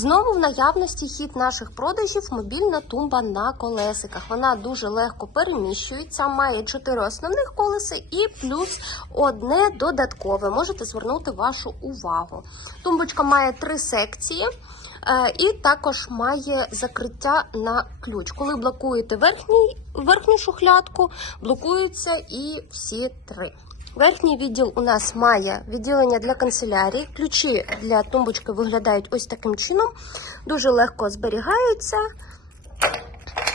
Знову в наявності хід наших продажів мобільна тумба на колесиках. Вона дуже легко переміщується, має чотири основних колеса і плюс одне додаткове. Можете звернути вашу увагу. Тумбочка має три секції. е, І також має закриття на ключ. Коли блокуєте верхній, верхню шухлядку, блокуються і всі три. Верхній відділ у нас має відділення для канцелярії. Ключі для тумбочки виглядають ось таким чином. Дуже легко зберігаються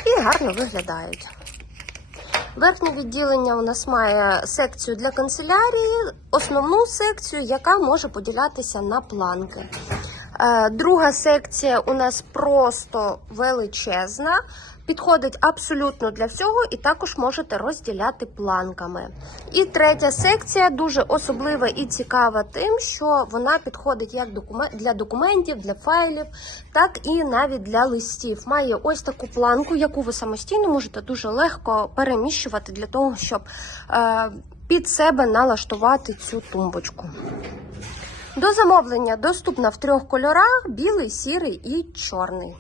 і гарно виглядають. Верхнє відділення у нас має секцію для канцелярії, основну секцію, яка може поділятися на планки. Е, Друга секція у нас просто величезна, підходить абсолютно для всього, і також можете розділяти планками. І третя секція дуже особлива і цікава тим, що вона підходить як для документів, для файлів, так і навіть для листів. Має ось таку планку, яку ви самостійно можете дуже легко переміщувати для того, щоб е, під себе налаштувати цю тумбочку. До замовлення доступна в трьох кольорах: білий, сірий і чорний.